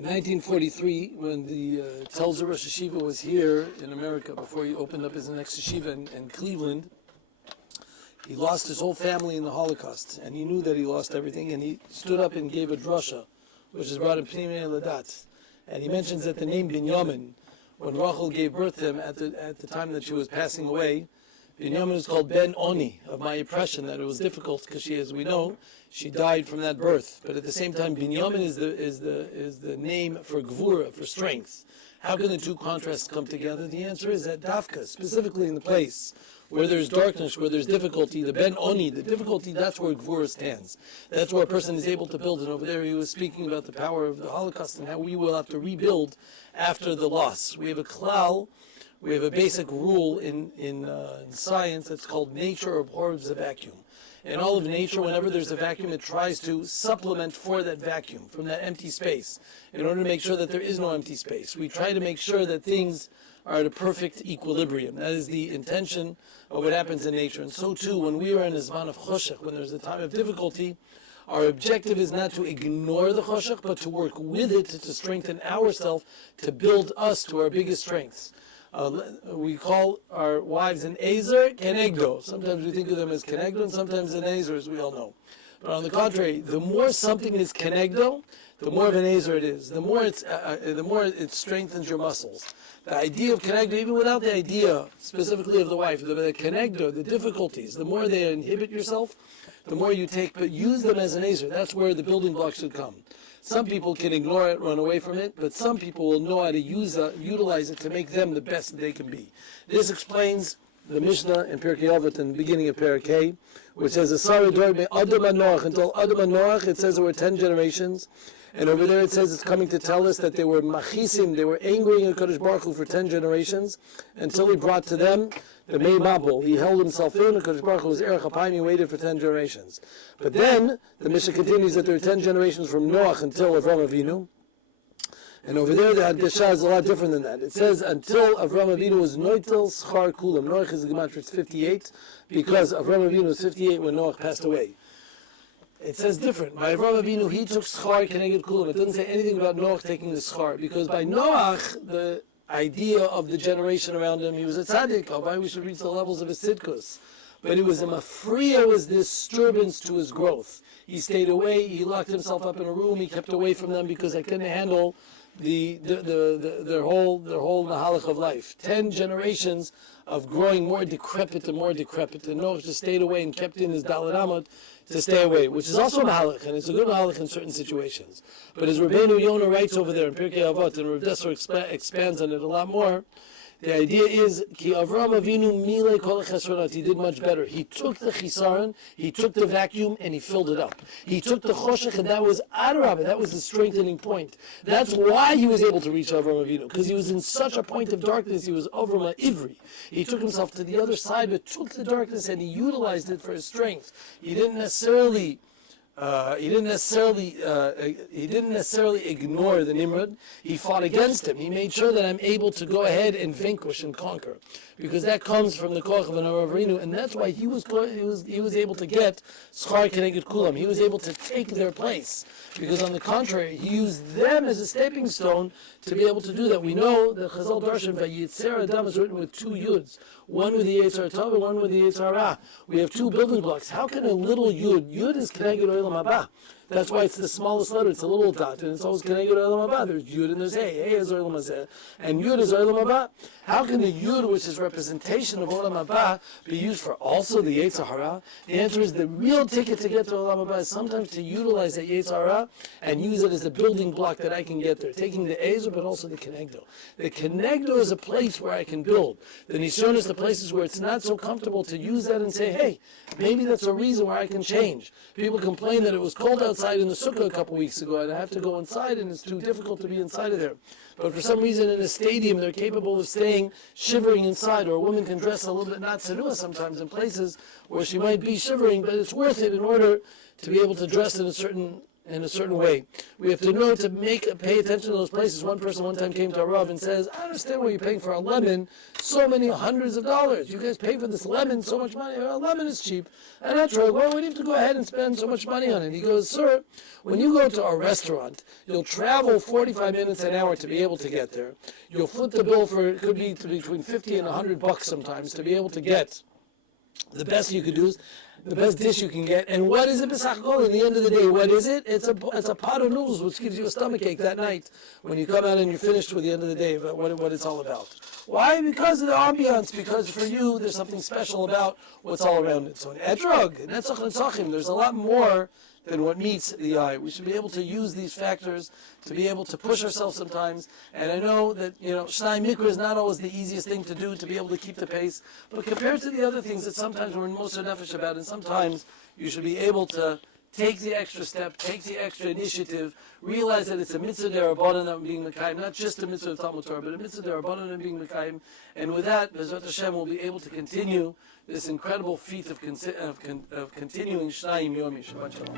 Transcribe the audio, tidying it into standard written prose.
In 1943, when the Telzer Rosh Yeshiva was here in America, before he opened up his next yeshiva in Cleveland, he lost his whole family in the Holocaust, and he knew that he lost everything, and he stood up and gave a drasha, which is brought in Pnimei Ladat. And he mentions that the name Binyamin, when Rachel gave birth to him at the time that she was passing away, Binyamin is called Ben Oni, of my oppression, that it was difficult because she, as we know, she died from that birth. But at the same time, Binyamin is the name for Gvura, for strength. How can the two contrasts come together? The answer is that Dafka, specifically in the place where there's darkness, where there's difficulty, the Ben Oni, the difficulty, that's where Gvura stands. That's where a person is able to build. And over there he was speaking about the power of the Holocaust and how we will have to rebuild after the loss. We have a klal, we have a basic rule in science that's called nature abhors a vacuum. In all of nature, whenever there's a vacuum, it tries to supplement for that vacuum, from that empty space, in order to make sure that there is no empty space. We try to make sure that things are at a perfect equilibrium. That is the intention of what happens in nature. And so too, when we are in a zman of choshech, when there's a time of difficulty, our objective is not to ignore the choshech, but to work with it to strengthen ourselves, to build us to our biggest strengths. We call our wives an Ezer Kenegdo. Sometimes we think of them as Kenegdo, and sometimes an Ezer, as we all know. But on the contrary, the more something is Kenegdo, the more of an Ezer it is. The more it strengthens your muscles. The idea of Kenegdo, even without the idea specifically of the wife, the Kenegdo, the difficulties, the more they inhibit yourself, the more you take, but use them as an Ezer. That's where the building blocks should come. Some people can ignore it, run away from it, but some people will know how to utilize it to make them the best they can be. This explains the Mishnah in Pirkei Avot in the beginning of Parakeh, which says, Asar Dor me Adam HaNoach. Until Adam HaNoach, it says there were 10 generations. And over there it says it's coming to tell us that they were machisim, they were angering HaKadosh Baruch Hu for 10 generations, until he brought to them the Mei Mabul. He held himself in, HaKadosh Baruch Hu was Erech HaPayim, he waited for 10 generations. But then, the Mishnah continues that there are 10 generations from Noach until Avram Avinu. And over there, the Hadgasha is a lot different than that. It says, until Avram Avinu was Noitel Schar Kulam. Noach is the Gematria, it's 58, because Avram Avinu was 58 when Noach passed away. It says different. By Avram Avinu, he took schar keneged kulam. It doesn't say anything about Noach taking the schar, because by Noach, the idea of the generation around him, he was a tzaddik. Why we should reach the levels of a sidkus. But it was a mafriya, was disturbance to his growth. He stayed away. He locked himself up in a room. He kept away from them because they couldn't handle their whole mahalach of life. 10 generations of growing more decrepit and more decrepit. And Noach just stayed away and kept in his Dalet Amot to stay away, which is also mahalach, and it's a good mahalach in certain situations. But as Rabbeinu Yonah writes over there in Pirkei Avot, and Rav Desser expands on it a lot more, the idea is, Ki Avram Avinu mile kol chesronot. He did much better. He took the chisaron, he took the vacuum, and he filled it up. He took the choshech, and that was adarabah. That was the strengthening point. That's why he was able to reach Avram Avinu, because he was in such a point of darkness. He was Avram Ivri. He took himself to the other side, but took the darkness and he utilized it for his strength. He didn't necessarily ignore the Nimrod. He fought against him. He made sure that I'm able to go ahead and vanquish and conquer, because that comes from the koach of an Avrinu, and that's why he was able to get schar keneged kulam. He was able to take their place, because on the contrary, he used them as a stepping stone to be able to do that. We know that Chazal Darshan Vayitzer Adam is written with 2 yuds, one with the Yetzer Tov and one with the Yetzer Ra. We have 2 building blocks. How can a little yud is keneged olam haba? That's why it's the smallest letter. It's a little dot, and it's always keneged olam haba. There's yud and there's hey. Hey is olam hazeh, and yud is olam haba. How can the yud, which is representation of olam haba, be used for also the Yetzer Hara? The answer is the real ticket to get to olam haba is sometimes to utilize that Yetzer Hara and use it as the building block that I can get there, taking the ezer but also the kenegdo. The kenegdo is a place where I can build. The nishon is the places where it's not so comfortable to use that and say, hey, maybe that's a reason where I can change. People complain that it was cold outside in the sukkah a couple weeks ago and I have to go inside and it's too difficult to be inside of there. But for some reason in a stadium they're capable of staying shivering inside, or a woman can dress a little bit not tzarua sometimes in places where she might be shivering, but it's worth it in order to be able to dress in a certain in a certain way. We have to know to pay attention to those places. One person one time came to our Rav and says, I understand why you're paying for a lemon so many hundreds of dollars. You guys pay for this lemon so much money. A lemon is cheap. And that's right. Well, we need to go ahead and spend so much money on it. He goes, sir, when you go to a restaurant, you'll travel 45 minutes an hour to be able to get there. You'll flip the bill for, it could be between 50 and $100 sometimes to be able to get the best you could do. The best dish you can get. And what is it, b'sachakol? In the end of the day, what is it? It's a pot of noodles which gives you a stomachache that night when you come out and you're finished with the end of the day, but what it's all about. Why? Because of the ambiance, because for you there's something special about what's all around it. So in etrog, netzach netzachim, there's a lot more than what meets the eye. We should be able to use these factors to be able to push ourselves sometimes. And I know that, Shnayim Mikra is not always the easiest thing to do to be able to keep the pace, but compared to the other things that sometimes we're in Moser Nefesh about, and sometimes you should be able to take the extra step, take the extra initiative, realize that it's a mitzvah derabanan of being Mekayim, not just a mitzvah of Talmud Torah, but a mitzvah derabanan of being Mekayim. And with that, Bezrat Hashem will be able to continue this incredible feat of continuing Shnayim Yomi. Shabbat Shalom.